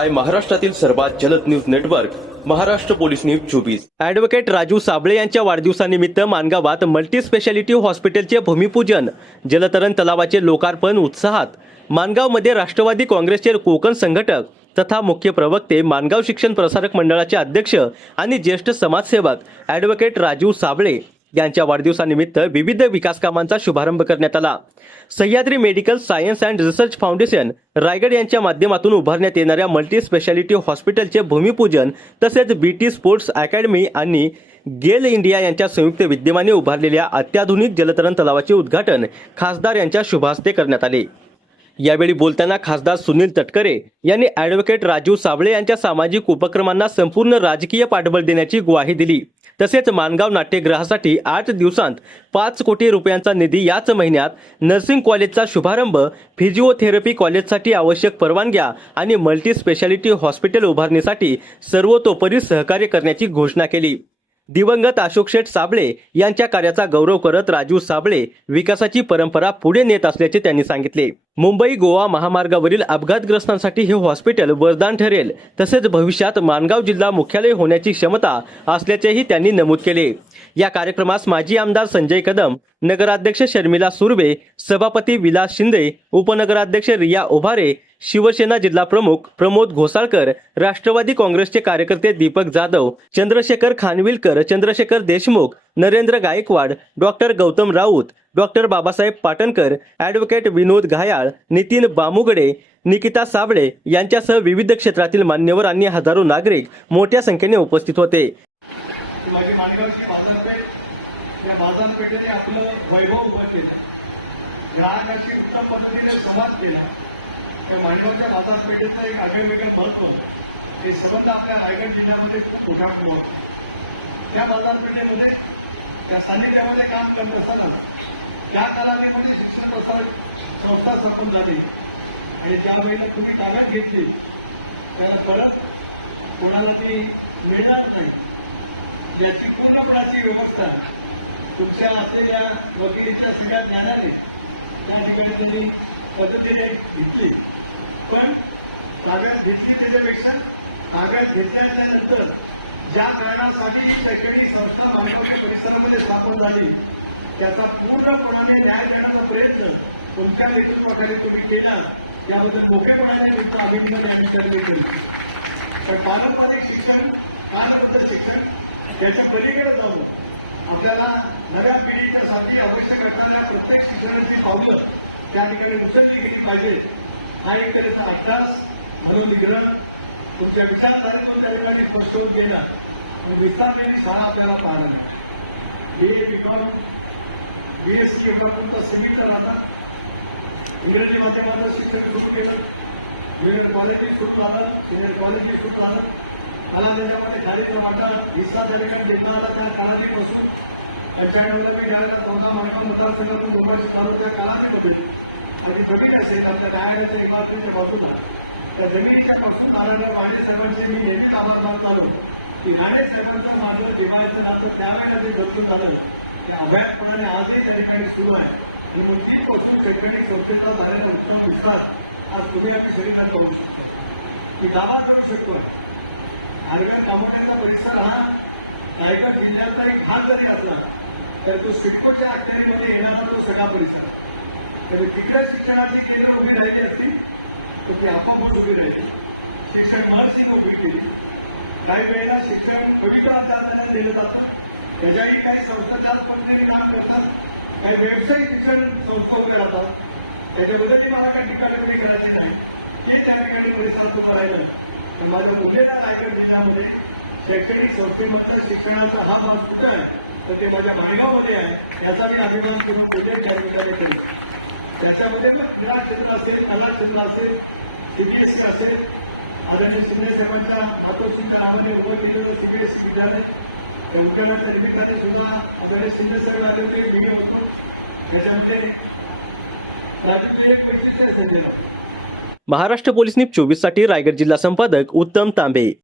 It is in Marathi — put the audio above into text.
पाहताय महाराष्ट्रातील सर्वात जलद news network Maharashtra police news 24। Advocate Raju Sable यांच्या वाढदिवसानिमित्त माणगावात मल्टी स्पेशालिटी हॉस्पिटलचे भूमिपूजन, जलतरण तलावाचे लोकार्पण उत्साहात। माणगावमध्ये राष्ट्रवादी काँग्रेसचे कोकण संघटक तथा मुख्य प्रवक्ते, माणगाव शिक्षण प्रसारक मंडळाचे अध्यक्ष आणि ज्येष्ठ समाजसेवक ॲडव्होकेट राजू साबळे यांच्या वाढदिवसानिमित्त विविध विकास कामांचा शुभारंभ करण्यात आला। Sahyadri medical science and research foundation Raigad यांच्या माध्यमातून उभारण्यात येणाऱ्या मल्टी स्पेशालिटी हॉस्पिटलचे भूमिपूजन तसेच बीटी स्पोर्ट्स अकॅडमी आणि गेल इंडिया यांच्या संयुक्त विद्यमाने उभारलेल्या अत्याधुनिक जलतरण तलावाचे उद्घाटन खासदार यांच्या शुभहस्ते करण्यात आले। यावेळी बोलताना खासदार सुनील तटकरे यांनी ॲडव्होकेट राजू साबळे यांच्या सामाजिक उपक्रमांना संपूर्ण राजकीय पाठबळ देण्याची ग्वाही दिली। तसेच माणगाव नाट्यगृहासाठी 8 दिवसांत 5 कोटी रुपयांचा निधी, याच महिन्यात नर्सिंग कॉलेजचा शुभारंभ, फिजिओथेरपी कॉलेजसाठी आवश्यक परवानग्या आणि मल्टी स्पेशालिटी हॉस्पिटल उभारणीसाठी सर्वतोपरी सहकार्य करण्याची घोषणा केली। दिवंगत अशोक शेठ साबळे यांच्या कार्याचा गौरव करत राजू साबळे विकासाची परंपरा पुढे नेत असल्याचे त्यांनी सांगितले। मुंबई गोवा महामार्गावरील अपघातग्रस्तांसाठी हे हॉस्पिटल वरदान ठरेल, तसेच भविष्यात माणगाव जिल्हा मुख्यालय होण्याची क्षमता असल्याचेही त्यांनी नमूद केले। या कार्यक्रमास माजी आमदार संजय कदम, नगराध्यक्ष शर्मिला सुर्वे, सभापती विलास शिंदे, उपनगराध्यक्ष रिया उभारे, शिवसेना जिल्हा प्रमुख प्रमोद घोसाळकर, राष्ट्रवादी काँग्रेसचे कार्यकर्ते Deepak Jadhav, Chandrashekhar Khanvilkar, Chandrashekhar Deshmukh, Narendra Gaikwad, doctor Gautam Raut, doctor Babasaheb Patankar, advocate Vinod Ghayal, Nitin Bamugade, Nikita Sable यांच्यासह विविध क्षेत्रातील मान्यवर आणि हजारो नागरिक मोठ्या संख्येने उपस्थित होते। या बाजारपेठेमध्ये त्या सानिध्यामध्ये काम करत असताना या कालावधीमध्ये शिक्षण संस्था स्थापन झाली आणि त्यावेळेला तुम्ही ताब्यात घेतली तर परत कोणाला ती मिळणार नाही याची पूर्णपणाची व्यवस्था तुमच्या असलेल्या वकिलीच्या सगळ्या ज्ञानाने त्या ठिकाणी तुम्ही पद्धतीने घेतली। पण ताब्यात घेतली त्याच्यापेक्षा ताब्यात घेतल्यानंतर ज्या कारणासाठी शैक्षणिक संस्था परिसरामध्ये स्थापन झाली त्याचा पूर्णपणे न्याय देण्याचा प्रयत्न तुमच्या नेतृत्वाखाली तुम्ही केला, याबद्दल मोठेपणाने अभिनंदन या ठिकाणी केले। पण पारंपरिक शिक्षण, पारंपरिक शिक्षण याच्या पलीकडे जाऊन आपल्याला नव्या पिढीसाठी आवश्यक असणाऱ्या प्रत्येक शिक्षणाची पावलं त्या ठिकाणी उचलली गेली पाहिजे हा एक त्याचा अभ्यास अनुधिग्रहण तुमच्या विचारधारेतून त्या ठिकाणी स्पष्ट केला। विस्तारने शाळा आपल्याला पाहायला BSc तुमचा संगीत राहता, इंग्रजी माध्यमाचं शिक्षण सुरू केलं, वेगवेगळ्या कॉलेज सुरू झालं, वेगवेगळ्या कॉलेज सुरू झालं, मला त्याच्यामध्ये कार्यक्रम वाटला विस्तार झालेला निर्माण त्या काळापासून 95 मतदारसंघातून गोपाळशी तालुक्या काळामध्ये आणि जमिनी असेल आपल्या न्यायालयाच्या इमारतीच्या बाजूला त्या जमिनीच्या पासून आलेल्या बाळासाहेबांचे मी नेहमी आभार मानतो आलो की न्यायालयाचं माझं जिव्हाळ्याचं नातं त्यावेळेला ते गरजू झालं की अभ्यासपणाने आजही त्या ठिकाणी सुरू आहे आणि मुलीपासून शैक्षणिक संस्थेचा झालेला विस्तार आज तुम्ही या शरीरात होऊ शकतो की गावात होऊ शकतो। रायगड तालुक्याचा परिसर हा रायगड जिल्ह्याचा एक भाग जरी असला तर तो सिडकोच्या अखत्यारीमध्ये येणारा तो सगळा परिसर, तर तिकडे शिक्षणाची केंद्र उभी राहिली असतील तर ती आपोआप उभी राहिली। शिक्षण मानसिक उभी केली, काही वेळेला शिक्षण पवित्रांच्या दिलं जातं, त्याच्याही काही संस्था त्याच पद्धतीने काम करतात, काही व्यावसायिक शिक्षण संस्था उभे राहतात, त्याच्याबद्दल मला काही ठिकाणी करायची नाही हे त्या ठिकाणी परिसरात उभं राहिलं तर माझ्या मुलीला रायगड जिल्ह्यामध्ये शैक्षणिक संस्थेमध्ये शिक्षणाचा हा भाग कुठे आहे तर ते माझ्या माणगावमध्ये आहे, याचा मी अभिमान करून त्या ठिकाणी केला। त्याच्यामध्ये पण क्रीडा क्षेत्र असेल, कला क्षेत्र असेल, CBSE असेल, आदरणीय शिंदे साहेबांच्या आतोशीच्या नावाने उभं केलेलं CBSE विद्यालय त्या उद्यानाच्या निमित्ताने सुद्धा आदरणीय शिंदे साहेब आले होते, त्याच्यामध्ये राजकीय परिस्थिती असेल। महाराष्ट्र पोलीस न्यूज 24 साठी रायगड जिल्हा संपादक उत्तम तांबे।